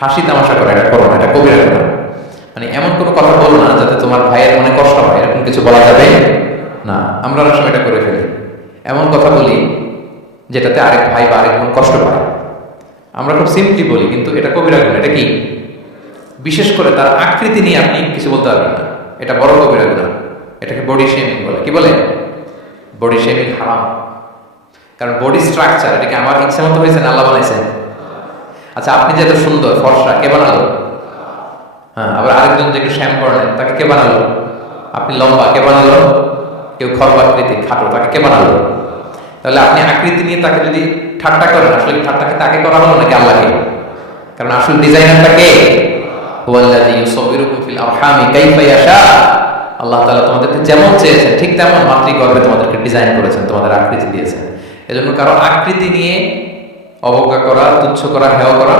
হাসি তামাশা করে, এটা করো না, এটা কবিরা গুনাহ। মানে এমন কোনো কথা বলো না যাতে তোমার ভাইয়ের মনে কষ্ট হয়, এরকম কিছু বলা যাবে না। আমরা অনেক সময় এটা করে ফেলি, এমন কথা বলি যেটাতে আরেক ভাই বা আরেক বোন কষ্ট পায়। আমরা খুব সিম্পলি বলি, কিন্তু এটা কবিরা গুনাহ। এটা কি? বিশেষ করে তার আকৃতি নিয়ে আপনি কিছু বলতে পারবেন না, এটা বড় কবিরা গুনাহ। এটাকে বডি শেমিং বলে। কি বলে? বডি শেমিং হারাম। কারণ বডি স্ট্রাকচার, এটাকে আমার ইচ্ছা মতো হয়েছে না আল্লাহ বানাইছেন? আচ্ছা, আপনি যে এত সুন্দর ফর্সা, কে বানালো? হ্যাঁ, আবার আরেকজন যে একটু শ্যাম করেন, তাকে কে বানালো? আপনি লম্বা, কে বানালো? কেউ খর্বাকৃতি খাটো, তাকে কে বানালো? তাহলে আপনি আকৃতি নিয়ে তাকে যদি ঠাট্টা করেন, আসলে ঠাট্টাকে তাকে করা হলো নাকি আল্লাহকে? কারণ আসল ডিজাইনারটা কে? হুয়াল্লাযী ইউসাউবিরুকুম ফিল আরহামি কাইফা ইয়াশা। আল্লাহ তাআলা তোমাদেরকে যেমন চেয়েছেন ঠিক তেমন মাতৃগর্ভে তোমাদেরকে ডিজাইন করেছেন, তোমাদের আকৃতি দিয়েছেন। এজন্য কারো আকৃতি নিয়ে অবজ্ঞা করা, তুচ্ছ করা, হেয় করা,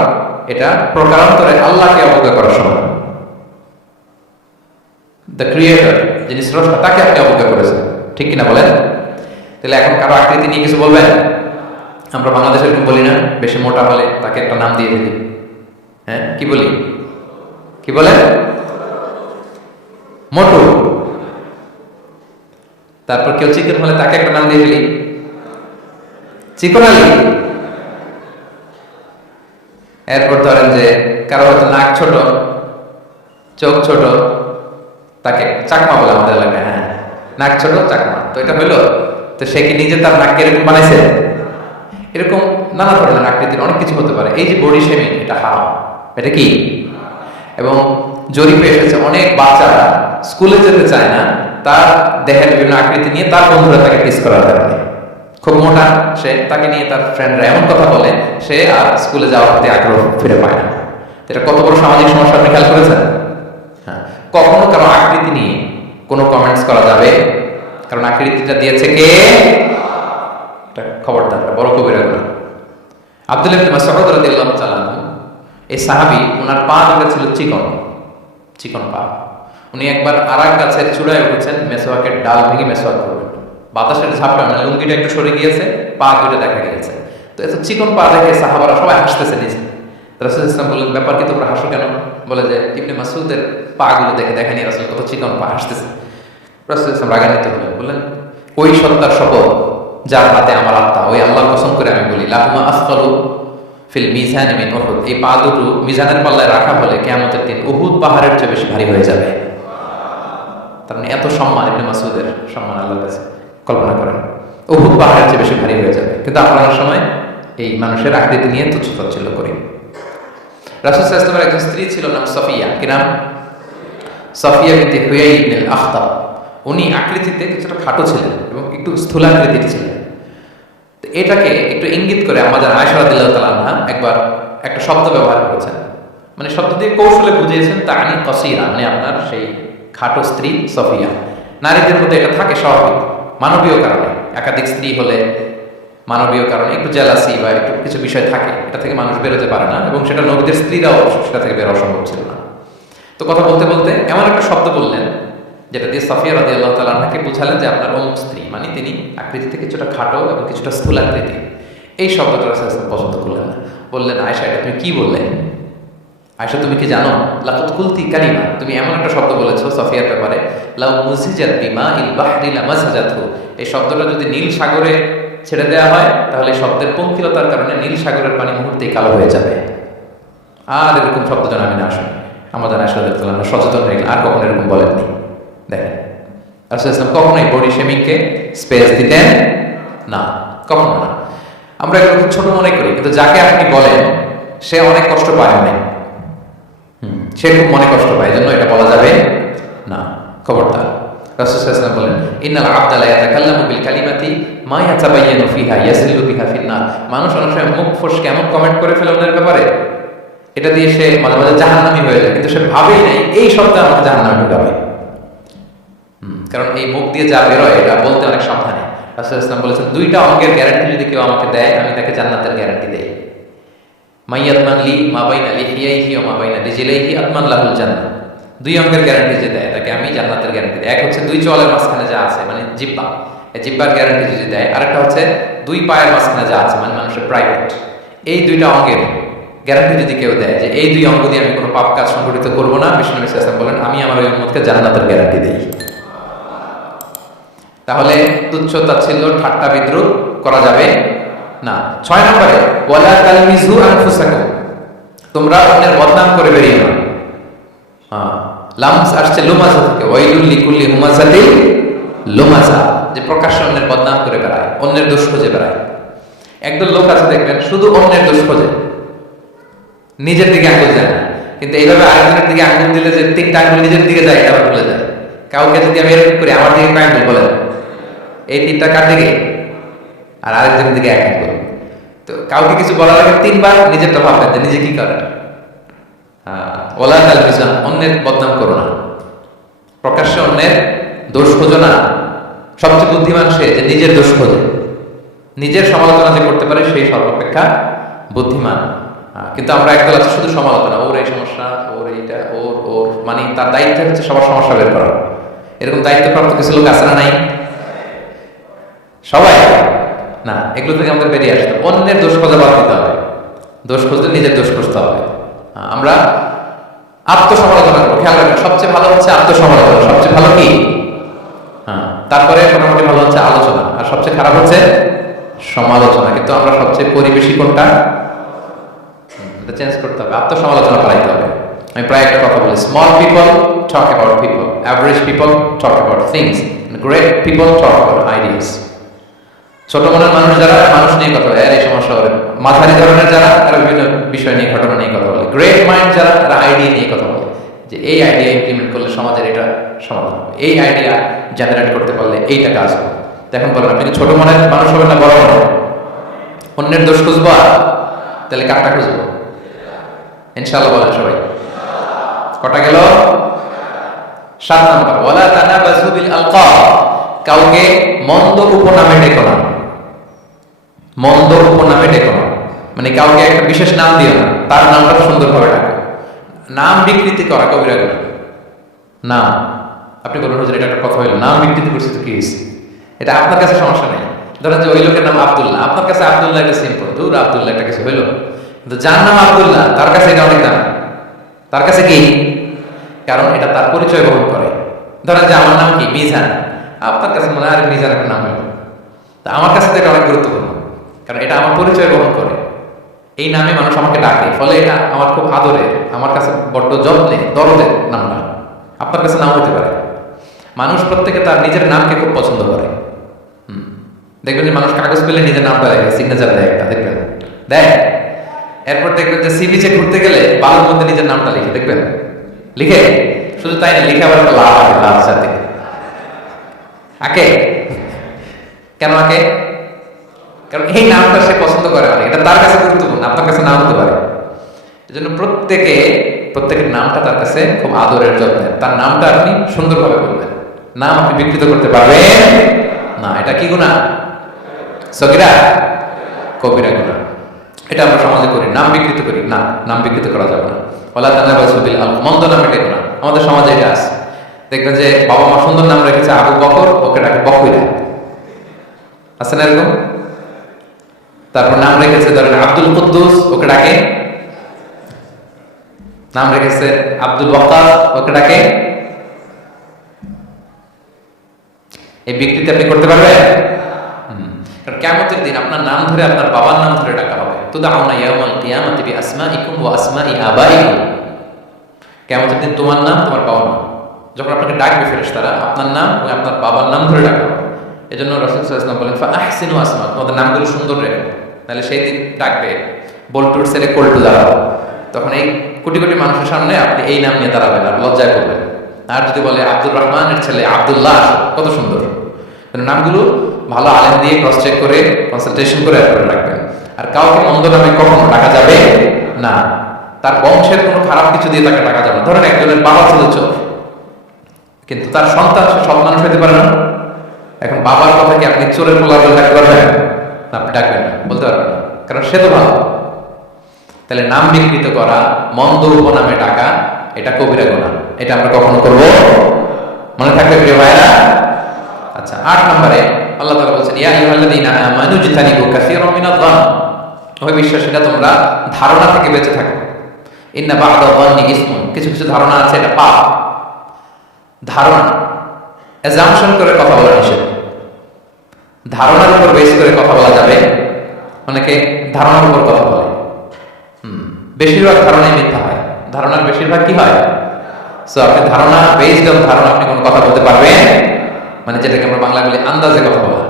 এটা প্রকারান্তরে আল্লাহকে অবজ্ঞা করার সমান। দ্য ক্রিয়েটর, যিনি স্রষ্টা, তাকে আপনি অবজ্ঞা করেছেন, ঠিক কিনা বলেন? তাহলে এখন কারো আকৃতি নিয়ে কিছু বলবেন? আমরা বাংলাদেশে এরকম বলি না, বেশি মোটা হলে তাকে একটা নাম দিয়ে দিই। হ্যাঁ, কি বলি? কি বলে? মোটু। তারপর কেউ চিকন হলে তাকে একটা নাম দিয়ে ফেলি, চিকন আলী। এরপর ধরেন যে কারো হয়তো নাক ছোট, চোখ ছোট, তাকে চাকমা বলে আমাদের এলাকায়। হ্যাঁ, নাক ছোট চাকমা, তো এটা হইলো? তো সে কি নিজে তার নাককে এরকম বানাইছে? এরকম নানা ধরনের আকৃতির অনেক কিছু হতে পারে। এই যে বডি শেমিং, এটা হারাম। এটা কি? এবং জরিপে এসেছে অনেক বাচ্চারা স্কুলে যেতে চায় না তার দেহের বিভিন্ন আকৃতি নিয়ে, তার বন্ধুরা তাকে টিস করার কারণে। খুব মোটা সে, তাকে নিয়ে তার ফ্রেন্ডরা এমন কথা বলে, সে আর স্কুলে যাওয়ার প্রতি আগ্রহ ফিরে পায় না। এটা কত বড় সামাজিক সমস্যা আপনি খেয়াল করেছেন? হ্যাঁ, কখনো কারো আকৃতি নিয়ে কোনো কমেন্টস করা যাবে? কারণ আকৃতিটা দিয়েছে কে? এটা খবরদার, বড় কবিরা গুনাহ। আব্দুল্লাহ ইবনে মাসউদ রাদিয়াল্লাহু তাআলা আনহু, এই সাহাবী, ওনার পা দুটো ছিল চিকন, চিকন পা। উনি একবার আরাক গাছের চূড়ায় উঠেছেন, মেসওয়াকের ডাল ভেঙে মেসওয়াক করবেন। বাতাসের ঝাপটা, মানে লুঙ্গিটা একটু সরে গিয়েছে, পা দুটো দেখা গিয়েছে। তো এত চিকন পা দেখে সাহাবারা সবাই হাসতেছে নিজে। রাসূল ইসলাম বললেন, ব্যাপার কি, তোমরা হাসো কেন? বলে যে ইবনে মাসউদের পা গুলো দেখে দেখেনি রাসূল কত চিকন পা, হাসতেছে। রাসূল ইসলাম রাগান্বিত হলেন, বললেন, ওই সত্তার শপথ যার হাতে আমার আত্মা, ওই আল্লাহর কসম করে আমি বলি, লাহুমা আসফালু ফিল মিজান মিন উহুদ, এই পা দুটো মিজানের পাল্লায় রাখা হলে কিয়ামতের দিন উহুদ পাহাড়ের চেয়ে বেশি ভারী হয়ে যাবে। তার মানে এত সম্মান ইবনে মাসউদের, সম্মান আল্লাহর কাছে কল্পনা করেন, উহুদ পাহাড়ের চেয়ে বেশি ভারী হয়ে যাবে। কিন্তু আমরা অনেক সময় এই মানুষের আকৃতি নিয়ে তুচ্ছ-তাচ্ছিল্য করি। রাসূল সাল্লাল্লাহু আলাইহি ওয়াসাল্লামের একজন স্ত্রী ছিল, নাম সফিয়া। কি নাম? সফিয়া বিনতে হুয়াই ইবনে আখতাব। উনি আকৃতিতে কিছুটা খাটো ছিলেন এবং একটু স্থূলাকৃতির ছিলেন। তো এটাকে একটু ইঙ্গিত করে আমাদের আয়েশা রাদিয়াল্লাহু তাআলা আনহা একবার একটা শব্দ ব্যবহার করেছেন, মানে শব্দ দিয়ে কৌশলে বুঝিয়েছেন, তানি কসিরা, মানে আপনার সেই খাটো স্ত্রী সফিয়া। নারীদের মধ্যে এটা থাকে স্বাভাবিক, মানবীয় কারণে। একাধিক স্ত্রী হলে মানবীয় কারণে একটু জেলাসি বা একটু কিছু বিষয় থাকে, এটা থেকে মানুষ বেরোতে পারে না, এবং সেটা নবীদের স্ত্রীরাও সেটা থেকে বেরোনো সম্ভব ছিল না। তো কথা বলতে বলতে এমন একটা শব্দ বললেন যেটা দিয়ে সাফিয়া রাদিয়াল্লাহু তাআলা আনহাকে বুঝালেন যে আপনার অমুক স্ত্রী, মানে তিনি আকৃতিতে কিছুটা খাটো এবং কিছুটা স্থূলাকৃতি। এই শব্দটা রাসূল পছন্দ করলেন না, বললেন, আয়েশা, এটা তুমি কি বললে? আয়েশা, তুমি কি জানো, লাকাদ কুলতি কালিমা, তুমি এমন একটা শব্দ বলেছো সাফিয়ার ব্যাপারে, লাউ মুসিজাত বিমা ইল বাহরি লামাসজাতহু, এই শব্দটা যদি নীল সাগরে ছেড়ে দেওয়া হয় তাহলে শব্দের পঙ্কিলতার কারণে নীল সাগরের পানি মুহূর্তেই কালো হয়ে যাবে। আর এরকম শব্দ যেন আমি না শুনি। আমাদের আয়েশা রাদিয়াল্লাহু আনহা সচেতন হয়ে গেলেন, আর কখনো এরকম বলেননি। দেখেন, রাসূল ইসলাম কখনোই বডি শেমিংকে স্পেস দিতেন না, কখনো না। আমরা এগুলো খুব ছোট মনে করি, কিন্তু যাকে আপনি বলেন সে অনেক কষ্ট পায়, অনেক, সে খুব মনে কষ্ট পায়, জন্য এটা বলা যাবে না, খবরদার। রাসূল সাল্লাল্লাহু আলাইহি ওয়াসাল্লাম বলেন, ইন্নাল আবদা লা ইয়াতাকাল্লামু বিল কালিমাতি মা ইয়াতাবায়ানু ফিহা ইয়াসিলু বিহা ফিন-নার। মানুষ অনেক সময় মুখ ফসকে এমন কমেন্ট করে ফেলে ওদের ব্যাপারে, এটা দিয়ে সে মাঝে মাঝে জাহান্নামী হয়ে যায়, কিন্তু সে ভাবেই নাই এই শব্দ আমাকে জাহান্নামে ঢুকাবে। কারণ এই মুখ দিয়ে যা বেরোয় এটা বলতে অনেক সাবধানে। রাসূল সাল্লাল্লাহু আলাইহি ওয়াসাল্লাম বলেছেন, দুইটা অঙ্গের গ্যারান্টি যদি কেউ আমাকে দেয়, আমি তাকে জান্নাতের গ্যারান্টি দেই। মাইয়াতমান লি মা বাইনা লিহিয়াইহি ওয়া মা বাইনা রিজলাইহি আতমান লাহুল জান্নাহ। দুই অঙ্গের গ্যারান্টি যে দেয় তাকে আমি জান্নাতের গ্যারান্টি দিই। এক হচ্ছে দুই চোয়ালের মাঝখানে যা আছে, মানে জিহ্বা, এই জিহ্বার গ্যারান্টি যদি দেয়। আরেকটা হচ্ছে দুই পায়ের মাঝখানে যা আছে, মানে মানুষের প্রাইভেট। এই দুইটা অঙ্গের গ্যারান্টি যদি কেউ দেয় যে এই দুই অঙ্গ দিয়ে আমি কোনো পাপ কাজ সংগঠিত করবো না, বিষ্ণু নবী সাল্লাল্লাহু আলাইহি ওয়াসাল্লাম বলেন আমি আমার ওই উম্মতকে জান্নাতের গ্যারান্টি দেই। তাহলে তুচ্ছ তাচ্ছিল্য ঠাট্টা বিদ্রুপ করা যাবে না। 6 নম্বরে ওয়ালা তালমিজু আনফুসাকুম, তোমরা অন্যের বদনাম করে বেরিয়ে না। লামস আসছে লুমাজা থেকে, ওয়াইলুল লিকুল্লি হুমাজাতিল লুমাজা, যে প্রকাশ্যে অন্যের বদনাম করে বেড়ায়, অন্যের দোষ খুঁজে বেড়ায়। একদল লোক আছে দেখবেন শুধু অন্যের দোষ খোঁজে, নিজের দিকে আঙুল যায় না। কিন্তু এইভাবে আরেকজনের দিকে আঙুল দিলে যে 3টা আঙুল নিজের দিকে যায় আবার ভুলে যায়। কাউকে যদি আমি এরকম করি আমার দিকে কয় আঙুল বলেন, এই 3টা কার দিকে আর আরেকজনের দিকে 1 আঙুল। তো কাউকে কিছু বলার আগে 3বার নিজেরটা ভাববেন যে নিজে কি করেন। ওলা তালমিজু, অন্যের বদনাম করো না, প্রকাশ্যে অন্যের দোষ খোঁজো না। সবচেয়ে বুদ্ধিমান সে যে নিজের দোষ খোঁজে, নিজের সমালোচনা যে করতে পারে সেই সর্বাপেক্ষা বুদ্ধিমান। কিন্তু আমরা একদল আছে শুধু সমালোচনা, ওর এই সমস্যা, ওর এইটা, ওর ওর মানে তার দায়িত্ব হচ্ছে সবার সমস্যা বের করা। এরকম দায়িত্বপ্রাপ্ত কিছু লোক আছে না নাই? সবাই না, এগুলো থেকে আমাদের বেরিয়ে আসতে হবে। অন্যের দোষ খোঁজা বাদ দিতে হবে, দোষ খুঁজতে নিজের দোষ খুঁজতে হবে। আমরা আত্মসমালোচনা করবো। খেয়াল রাখবেন সবচেয়ে ভালো হচ্ছে আত্মসমালোচনা, সবচেয়ে ভালো কি? তারপরে মোটামুটি ভালো হচ্ছে আলোচনা, আর সবচেয়ে খারাপ হচ্ছে সমালোচনা। কিন্তু আমরা সবচেয়ে পরিবেশী কোনটা? এটা চেঞ্জ করতে হবে, আত্মসমালোচনা করাইতে হবে। আমি প্রায় একটা কথা বলি, small people talk about people, average people talk about things, great people talk about ideas. ছোট মনের মানুষ যারা মানুষ নিয়ে কথা বলে, এই সমস্যা হবে। মাঝারি ধরনের যারা তারা বিভিন্ন বিষয় নিয়ে, ঘটনা নিয়ে কথা বলে। গ্রেট মাইন্ড যারা তারা আইডিয়া নিয়ে কথা বলে, যে এই আইডিয়া ইমপ্লিমেন্ট করলে সমাজের এটা সমাধান হবে, এই আইডিয়া জেনারেট করতে পারলে এইটা কাজ হবে। দেখুন বলেন আপনি ছোট মনের মানুষ হবেন না বড় মনের? অন্যের দোষ খুঁজবো তাহলে কারটা খুঁজবো? ইনশাআল্লাহ বলেন সবাই। কটা গেল? 7 নাম্বার, ওয়ালা তানাবাজু বিল আলকাব, কাউকে মন্দ উপনামে ডেকো না। মন্দ উপনামে ডেকো না মানে কাউকে একটা বিশেষ নাম দিও না, তার নামটা সুন্দরভাবে ডাকো। নাম বিকৃতি করা কবিরা গুনাহ। নাম আপনি বলুন হুজুর এটা একটা কথা হইলো, নাম বিকৃতি করছি তো কি হয়েছে? এটা আপনার কাছে সমস্যা নেই। ধরেন যে ওই লোকের নাম আব্দুল্লাহ, আপনার কাছে আব্দুল্লাহ একটা সিম্পল, দূর আব্দুল্লাহ একটা কিছু হইলো। কিন্তু যার নাম আব্দুল্লাহ তার কাছে এটা অনেক দাম। তার কাছে কি? কারণ এটা তার পরিচয় বহন করে। ধরেন যে আমার নাম কি মিজান, আপনার কাছে মনে হয় মিজান একটা নাম হইলো, তা আমার কাছে তো এটা অনেক গুরুত্বপূর্ণ, কারণ এটা আমার পরিচয় বহন করে। এই নামে মানুষ আমাকে ডাকে, ফলে এটা আমার খুব আদরে, আমার কাছে বড্ড যত্নে দরদের নামটা। আপনার কাছে নাম হতে পারে। মানুষ প্রত্যেকে তার নিজের নামকে খুব পছন্দ করে। দেখবেন যে মানুষ কাগজ পেলে নিজের নামটা দেয়, সিগনেচার দেয় একটা, দেখবেন দেয়। এরপর দেখবেন যে সি বিচে ঘুরতে গেলে বালুর মধ্যে নিজের নামটা লিখে, দেখবেন লিখে। শুধু তাই না, লিখে আবার একটা লাভ আছে, লাভ সাথে আঁকে। কেন আঁকে? কারণ এই নামটা সে পছন্দ করে, অনেক এটা তার কাছে গুরুত্বপূর্ণ, আপনার কাছে নাম হতে পারে। এজন্য প্রত্যেকের নামটা তার কাছে খুব আদরের যত্নের। তার নামটা আপনি সুন্দরভাবে বলবেন। নাম আপনি বিকৃত করতে পারবেন না। এটা কি গুনাহ? সগীরা কবিরা গুনাহ। এটা আমরা সমাজে করি, নাম বিকৃত করি না, নাম বিকৃত করা যাবে না। ওয়ালা তানাবাজু বিল আলকাব, মন্দ নাম এটা গুনাহ। আমাদের সমাজে এটা আছে। দেখবেন যে বাবা মা সুন্দর নাম রেখেছে আবু বকর, ওকে ডাকে বকইরা, আছে না এরকম? তারপর নাম রেখেছে ধরেন আব্দুল কুদ্দুস, ওকে ডাকে। নাম রেখেছে আব্দুল ওয়াক্কাস, ওকে ডাকে। এই বিকৃতি আপনি করতে পারবেন? কারণ কিয়ামতের দিন আপনার নাম ধরে, আপনার বাবার নাম ধরে ডাকা হবে। তুদআউনা ইয়াওমাল কিয়ামাতি বিআসমাইকুম ওয়া আসমাই আবাইকুম। কিয়ামতের দিন তোমার নাম, তোমার বাবার নাম, যখন আপনাকে ডাকবে ফেরেশতারা, আপনার নাম এবং আপনার বাবার নাম ধরে ডাকা হবে। এজন্য রাসূল সাল্লাল্লাহু আলাইহি ওয়াসাল্লাম বলেন ফাআহসিনু আসমাকুম, তোমাদের নামগুলো সুন্দর রেখো, তাহলে সেই দিন ডাকবে বল্টুর ছেলে কল্টু দাঁড়াও। তখন এই কোটি কোটি মানুষের সামনে আপনি এই নাম নিয়ে দাঁড়াবেন আর লজ্জায় পড়বেন। আর যদি বলে আব্দুর রহমানের ছেলে আব্দুল্লাহ, কত সুন্দর। নামগুলো ভালো আলেম দিয়ে ক্রস চেক করে, কনসালটেশন করে রাখবেন। আর কাউকে মন্দ নামে কখনো ডাকা যাবে না। তার বংশের কোনো খারাপ কিছু দিয়ে তাকে ডাকা যাবে না। ধরেন একজনের বাবা ছিল চোর, কিন্তু তার সন্তান সে সৎ মানুষ হতে পারে না। এখন বাবার কথা কি আপনি চোরের পোলা বলে ডাকতে পারবেন? আপনি ডাকবেন না, বলতে পারবেন না, কারণ সে তো ভালো। তাহলে নাম বিকৃত করা, মন্দ উপনামে ডাকা, এটা কবিরা গুনাহ। এটা আমরা কখনো করব? মনে থাকবে প্রিয় ভাইরা। আচ্ছা, 8 নম্বরে আল্লাহ তাআলা বলেছেন ইয়া আইয়ুহাল্লাযীনা আমানু ইজতানিবু কাসীরাম মিনায-যন্ন, ওই বিশ্বাসীরা তোমরা ধারণা থেকে বেঁচে থাকো। ইন্না বা'দা যান্নি ইসমুন, কিছু কিছু ধারণা আছে এটা পাপ। ধারণা অ্যাজাম্পশন করে কথা বলা নিষেধ। ধারণার উপর বেস করে কথা বলা যাবে। অনেকে ধারণার উপর কথা বলে, বেশিরভাগ ধারণাই মিথ্যা হয়। ধারণার বেশিরভাগ কি হয়? সো আপনি ধারণা বেসড অন ধারণা আপনি কোনো কথা বলতে পারবেন, মানে যেটাকে আমরা বাংলা বলি আন্দাজে কথা বলা।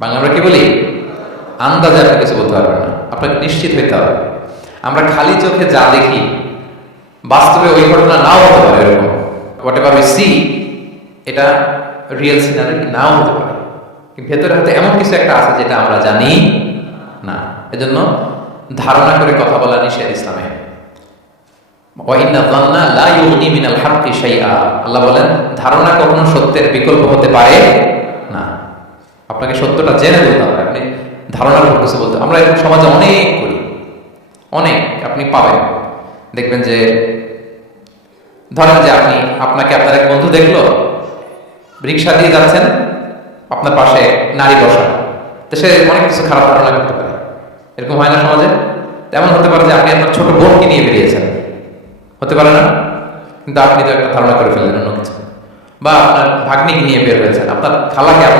বাংলা আমরা কি বলি? আন্দাজে আপনি কিছু বলতে পারবেন না, আপনাকে নিশ্চিত হইতে হবে। আমরা খালি চোখে যা দেখি বাস্তবে ওই ঘটনা নাও হতে পারে। এরকম হোয়াট এভার উই সি, এটা রিয়েল সিনারি নাও হতে পারে, কিন্তু ভেতরে হয়তো এমন কিছু একটা আছে যেটা আমরা জানি না। এজন্য ধারণা করে কথা বলা নিষেধ ইসলামে। আল্লাহ বলেন ধারণা কখনো সত্যের বিকল্প হতে পারে না। আপনাকে সত্যটা জেনে বলতে হবে, আপনি ধারণার উপর কিছু বলতে। আমরা এখন সমাজে অনেক করি, অনেক আপনি পাবেন। দেখবেন যে ধরেন যে আপনাকে আপনার এক বন্ধু দেখলো, রিক্সা দিয়ে যাচ্ছেন, আপনার পাশে নারী বসা, তো সে অনেক কিছু খারাপ ধারণা করতে পারে। এরকম হয় না সমাজে? তেমন হতে পারে যে আপনি আপনার ছোট বোনকে নিয়ে বেরিয়েছেন, হতে পারে না? কিন্তু আপনি তো একটা ধারণা করে ফেললেন অন্য কিছু। বা আপনার ভাগ্নিকে নিয়ে বের হয়েছেন, আপনার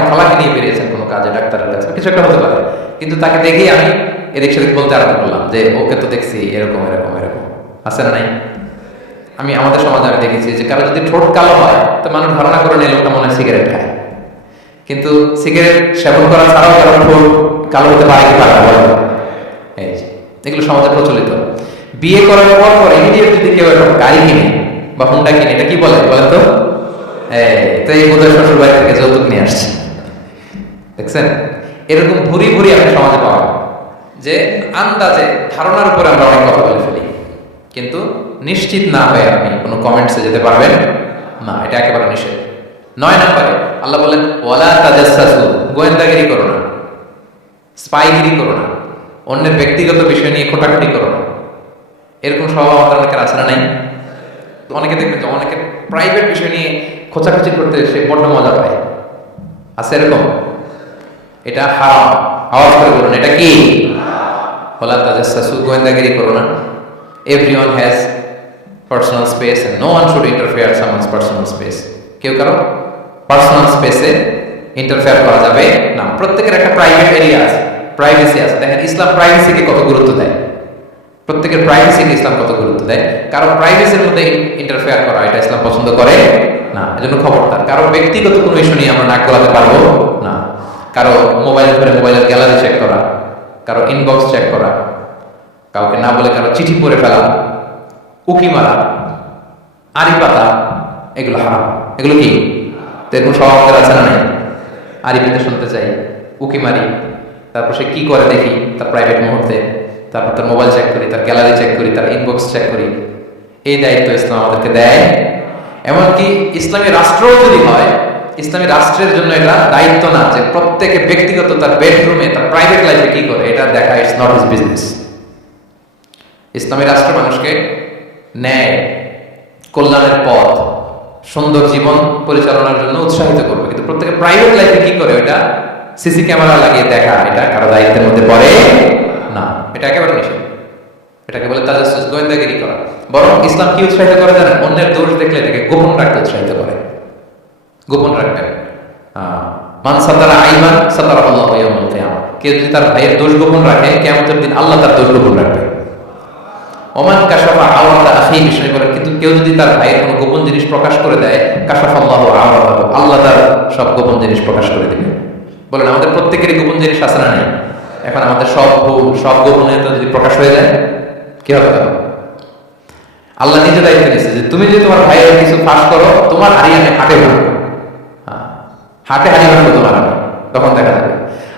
খালাকে নিয়ে বেরিয়েছেন কোনো কাজে, ডাক্তারের কাছে, কিছু একটা হতে পারে। কিন্তু তাকে দেখেই আমি এদিক সেদিক বলতে আরম্ভ করলাম যে ওকে তো দেখছি এরকম এরকম এরকম। আছে না নাই? আমাদের সমাজে আমি দেখেছি যে কারো যদি ঠোঁট কালো হয় তো মানুষ ধারণা করে নেই লোকটা মনে হয় সিগারেট খায়। কিন্তু সিগারেট সেবন করা ছাড়াও কারো ঠোঁট কালো হতে পারে কি পারে না? এই এগুলো সমাজে প্রচলিত। বিয়ে করার পর ইমিডিয়েট যদি কেউ একটা গাড়ি কিনে বা হুন্ডা কিনে, এটা কি বলে বলেন তো? তো এই বোধহয় শ্বশুর বাড়ি থেকে যৌতুক নিয়ে আসছে। দেখছেন, এরকম ভুরি ভুরি আপনি সমাজে পাবেন যে আন্দাজে ধারণার উপরে আমরা অনেক কথা বলে ফেলি, কিন্তু নিশ্চিত না হয়ে আপনি কোনো কমেন্টসে যেতে পারবেন না। এটা একেবারে নিষেধ। 9 নম্বরে আল্লাহ বলেন ওয়ালা তাজাসসু, গোয়েন্দাগিরি করো না, স্পাইগিরি করো না, অন্যের ব্যক্তিগত বিষয় নিয়ে খোটাখুটি করো না। এরকম স্বভাব আমাদের অনেকের আছে না নাই? অনেকে দেখবেন যে অনেকে প্রাইভেট বিষয় নিয়ে খোঁচাখুচি করতে সে বড্ড মজা পায়। আছে এরকম? এটা হারাম। আওয়াজ করে বলুন এটা কি? ওয়ালা তাজাসসু, গোয়েন্দাগিরি করো না। Everyone has personal space and no one should interfere someone's personal space. কেউ কারো পার্সোনাল স্পেসে ইন্টারফেয়ার করা যাবে না। প্রত্যেকের একটা প্রাইভেট এরিয়া আছে, প্রাইভেসি আছে। দেখেন ইসলাম প্রাইভেসিকে কত গুরুত্ব দেয়। প্রত্যেকের প্রাইভেসিকে ইসলাম কত গুরুত্ব দেয়। কারো প্রাইভেসির মধ্যে ইন্টারফেয়ার করা এটা ইসলাম পছন্দ করে না। এজন্য খবরদার, কারো ব্যক্তিগত কোনো ইস্যু নিয়ে আমরা নাক গলাতে পারবো না। কারো মোবাইল ধরে মোবাইলের গ্যালারি চেক করা, কারো ইনবক্স চেক করা, কাউকে না বলে কারো চিঠি পড়ে ফেলা, উকি মারা, আড়ি পাতা, এগুলো হারাম। এগুলো কি? তো এরকম স্বভাবের আছে না নাই? আড়ি পেতে শুনতে চাই, উকি মারি, তারপর সে কি করে দেখি তার প্রাইভেট মুহূর্তে, তারপর তার মোবাইল চেক করি, তার গ্যালারি চেক করি, তার ইনবক্স চেক করি। এই দায়িত্ব ইসলাম আমাদেরকে দেয়। এমনকি ইসলামী রাষ্ট্রও যদি হয়, ইসলামী রাষ্ট্রের জন্য এটা দায়িত্ব না যে প্রত্যেকে ব্যক্তিগত তার বেডরুমে তার প্রাইভেট লাইফে কি করে এটা দেখা। It's not his business. ইসলামী রাষ্ট্র মানুষকে ন্যায়, কল্যাণের পথ, সুন্দর জীবন পরিচালনার জন্য উৎসাহিত করবে, কিন্তু প্রত্যেকের প্রাইভেট লাইফে কি করে ওইটা সিসি ক্যামেরা লাগিয়ে দেখা এটা কারো দায়িত্বের মধ্যে পড়ে না। এটা একেবারে নিষেধ। এটাকে বলে তাজাসসুস, গোয়েন্দাগিরি করা। বরং ইসলাম কি উৎসাহিত করে জানেন? অন্যের দোষ দেখলে এটাকে গোপন রাখতে উৎসাহিত করে। গোপন রাখবেন। মান সাতারা আইমান সাতারাল্লাহু ইয়াউমাল কিয়ামা। কেউ যদি তার ভাইয়ের দোষ গোপন রাখে, কিয়ামতের দিন আল্লাহ তার দোষ গোপন রাখবে। ওমান কাশাফা আওরাতা আখিহি, বিষয় করে। কিন্তু কেউ যদি তার ভাইয়ের কোনো গোপন জিনিস প্রকাশ করে দেয়, কাশাফাল্লাহু আওরাতাহু, আল্লাহ তার সব গোপন জিনিস প্রকাশ করে দিবে। বলেন আমাদের প্রত্যেকেরই গোপন জিনিস আছে না নাই? এখন আমাদের সব গোপনীয়তা যদি প্রকাশ হয়ে যায় কি হবে তখন? আল্লাহ নিজে দায়িত্ব নিচ্ছে যে তুমি যদি তোমার ভাইয়ের কিছু ফাঁস করো, তোমার হাড়ি আমি হাটে ভাঙবো। হাটে হাড়ি ভাঙবো তোমার আমি, তখন দেখা যাবে।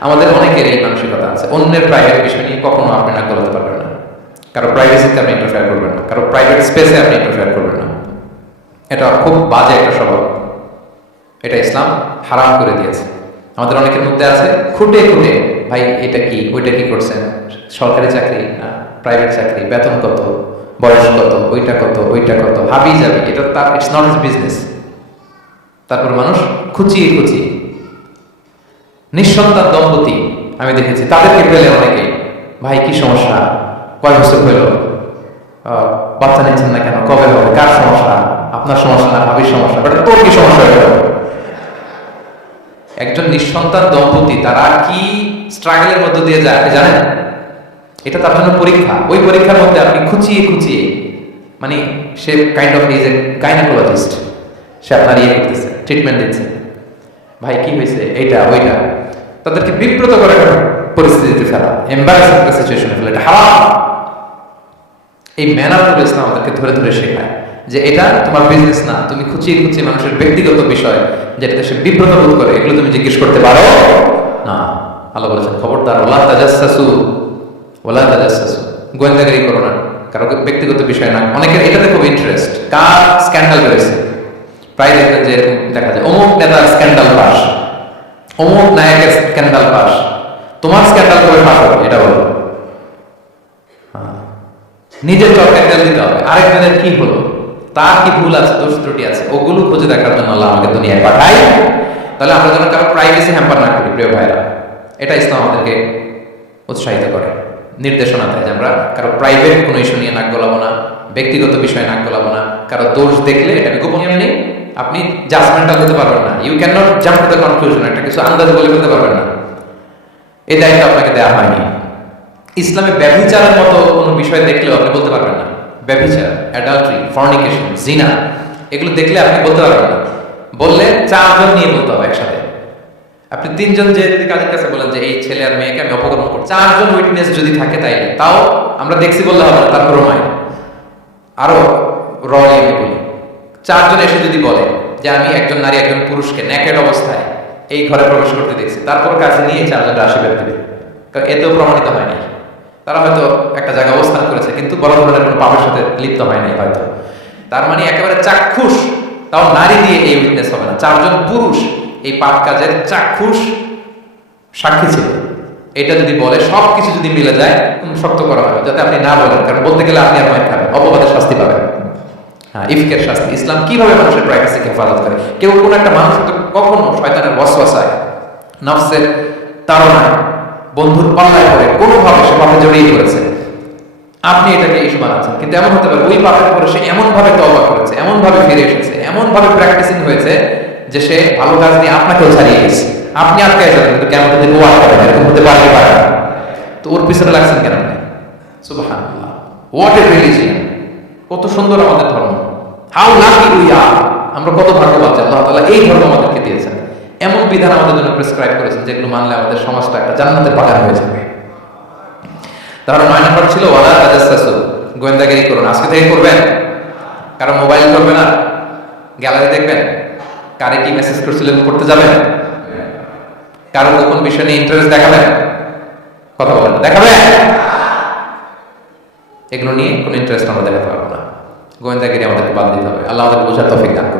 আমাদের অনেকের এই মানসিকতা আছে, অন্যের প্রাইভেট বিষয় নিয়ে কখনো আপনি না করতে পারবেন না। কারো প্রাইভেসিতে আপনি ইন্টারফেয়ার করবেন না, কারো প্রাইভেট স্পেসে আপনি ইন্টারফেয়ার করবেন না। এটা খুব বাজে একটা স্বভাব। এটা ইসলাম হারাম করে দিয়েছে। আমাদের অনেকের মধ্যে আছে খুঁটে খুঁটে, ভাই এটা কি, ওইটা কি করছেন, সরকারি চাকরি না প্রাইভেট চাকরি, বেতন কত, বয়স কত, ওইটা কত, ওইটা কত, হাবি যাবি, এটা তার ইটস নট হিজ বিজনেস। তারপর মানুষ খুঁচিয়ে খুঁচিয়ে, নিঃসন্তান দম্পতি আমি দেখেছি, তাদেরকে পেলে অনেকে ভাই কি সমস্যা, কয় বছর হইল, বাচ্চা নিচ্ছেন না কেন, কবে হবে, কার সমস্যা, আপনার সমস্যা না ভাবির সমস্যা, বাট তোর কি সমস্যা হইল? একজন নিঃসন্তান দম্পতি তারা কি স্ট্রাগলের মধ্য দিয়ে যায় আপনি জানেন? এটা তার জন্য পরীক্ষা। ওই পরীক্ষার মধ্যে আপনি খুঁচিয়ে খুঁচিয়ে, মানে সে kind of is a gynaecologist, সে আপনার ইয়ে করতেছে, ট্রিটমেন্ট দিচ্ছে, ভাই কি হয়েছে, এইটা ওইটা, তাদেরকে বিব্রত করে পরিস্থিতিতে ফেলা, এম্বারাসিং একটা সিচুয়েশনে ফেলা, এটা হারাম। এই ম্যানারগুলো ইসলাম আমাদেরকে ধরে ধরে শেখায় যে এটা তোমার বিজনেস না, তুমি খুঁচিয়ে খুঁচিয়ে মানুষের ব্যক্তিগত বিষয় যেটাতে সে বিব্রত বোধ করে এগুলো তুমি জিজ্ঞেস করতে পারো না। আল্লাহ বলেছেন খবরদার, ওয়ালা তাজাসসু, ওয়ালা তাজাসসু, গোয়েন্দাগিরি করো না, কারো ব্যক্তিগত বিষয় না। অনেকের এটাতে খুব ইন্টারেস্ট, কার স্ক্যান্ডাল বেরোছে, প্রায় দেখবেন যে এরকম দেখা যায় অমুক নেতার স্ক্যান্ডাল পাস, অমুক নায়কের স্ক্যান্ডাল পাস, তোমার স্ক্যান্ডাল করে পাস হবে এটা বলো। নিজের চরকায় তেল দিতে হবে, আরেকজনের কি হলো, তার কি ভুল আছে, দোষ ত্রুটি আছে, ওগুলো খুঁজে দেখার জন্য আল্লাহ আমাকে দুনিয়ায় পাঠাই। তাহলে আমরা যেন কারো প্রাইভেসি হ্যাম্পার না করি প্রিয় ভাইরা। এটা ইসলাম আমাদেরকে উৎসাহিত করে, নির্দেশনা দেয় যে আমরা কারো প্রাইভেট কোনো ইস্যু নিয়ে নাক গলাবো না, ব্যক্তিগত বিষয়ে নাক গলাবো না, কারো দোষ দেখলে এটাকে গোপনীয় নেই, আপনি জাজমেন্টাল হতে পারবেন না, you can not jump to the conclusion, একটা কিছু আন্দাজ বলে ফেলতে পারবেন না, এই দায়িত্ব আপনাকে দেওয়া হয়নি। ইসলামে ব্যভিচারের মতো কোনো বিষয় দেখলেও আপনি বলতে পারবেন না, ব্যভিচার, অ্যাডাল্ট্রি, ফর্নিকেশন, জিনা, এগুলো দেখলে আপনি বলতে পারবেন না, বললে 4 জন নিয়ে বলতে হবে একসাথে। আপনি 3 জন যে যদি কাজের কাছে বলেন যে এই ছেলে আর মেয়েকে আমি অপকর্ম করছি, 4 জন উইটনেস যদি থাকে তাইলে তাও আমরা দেখছি বললে হবে না, তার প্রমাণ আরো রলি আমি বলি, 4 জন এসে যদি বলে যে আমি একজন নারী একজন পুরুষকে নেকেড অবস্থায় এই ঘরে প্রবেশ করতে দেখছি, তারপর কাছে নিয়ে 4 জন আশীর্বাদ দিবে, কারণ এতেও প্রমাণিত হয়নি, তারা হয়তো একটা জায়গায় অবস্থান করেছে কিন্তু বড় ধরনের কোনো পাপের সাথে লিপ্ত হয়নি হয়তো। তার মানে একেবারে চাক্ষুষ, তাও নারী দিয়ে এই উইটনেস হবে না, 4 জন পুরুষ এই পাপ কাজের চাক্ষুষ সাক্ষী ছিল, এটা যদি বলে সবকিছু যদি মিলে যায় শক্ত করা হবে, যাতে আপনি না বলেন, কারণ বলতে গেলে আপনি আর মাইর খাবেন, অপবাদের শাস্তি পাবেন। হ্যাঁ, ইফকের শাস্তি। ইসলাম কিভাবে মানুষের প্রাইভেসিকে হেফাজত করে? কেউ কোন একটা মানুষ তো কখনো শয়তানের ওয়াসওয়াসায়, নফসের তাড়নায়, বন্ধুর পাল্লায় পড়ে কোনোভাবে সে পাপে জড়িয়ে পড়েছে, আপনি এটাকে ইস্যু বানাচ্ছেন, কিন্তু এমন হতে পারে ওই পাপের পরে সে এমন ভাবে তওবা করেছে, এমন ভাবে ফিরে এসেছে, এমন ভাবে প্র্যাকটিসিং হয়েছে যে সে ভালো কাজ নিয়ে আপনাকেও ছাড়িয়ে গেছে, আপনি আটকায় যাবেন কিন্তু কেমন যদি ওয়ার করেন, এরকম হতে পারে পারে, তো ওর পিছনে লাগছেন কেন আপনি? সুবহানাল্লাহ, হোয়াট এ রিলিজিয়ন, কত সুন্দর আমাদের ধর্ম, হাউ লাকি উই আর, আমরা কত ভাগ্যবান যে আল্লাহ তাআলা এই ধর্ম আমাদেরকে দিয়েছেন, এমন বিধান আমাদের জন্য প্রেসক্রাইব করেছেন যেগুলো মানলে আমাদের সমাজটা একটা জান্নাতের বাগান হয়ে যাবে। তাহলে 9 নম্বর ছিল ওয়ালা তাজাসসু, গোয়েন্দাগিরি করুন। আজকে থেকে করবেন, কারণ মোবাইল করবে না, গ্যালারি দেখবেন, কারে কি মেসেজ করছিলেন পড়তে যাবেন, কারো কোন বিষয় নিয়ে ইন্টারেস্ট দেখাবেন, কথা বলেন দেখাবেন, এগুলো নিয়ে কোনো ইন্টারেস্ট আমরা দেখাতে পারবো না। গোয়েন্দাগিরি আমাদেরকে বাদ দিতে হবে। আল্লাহ আমাদের বোঝার তৌফিক দান করুন।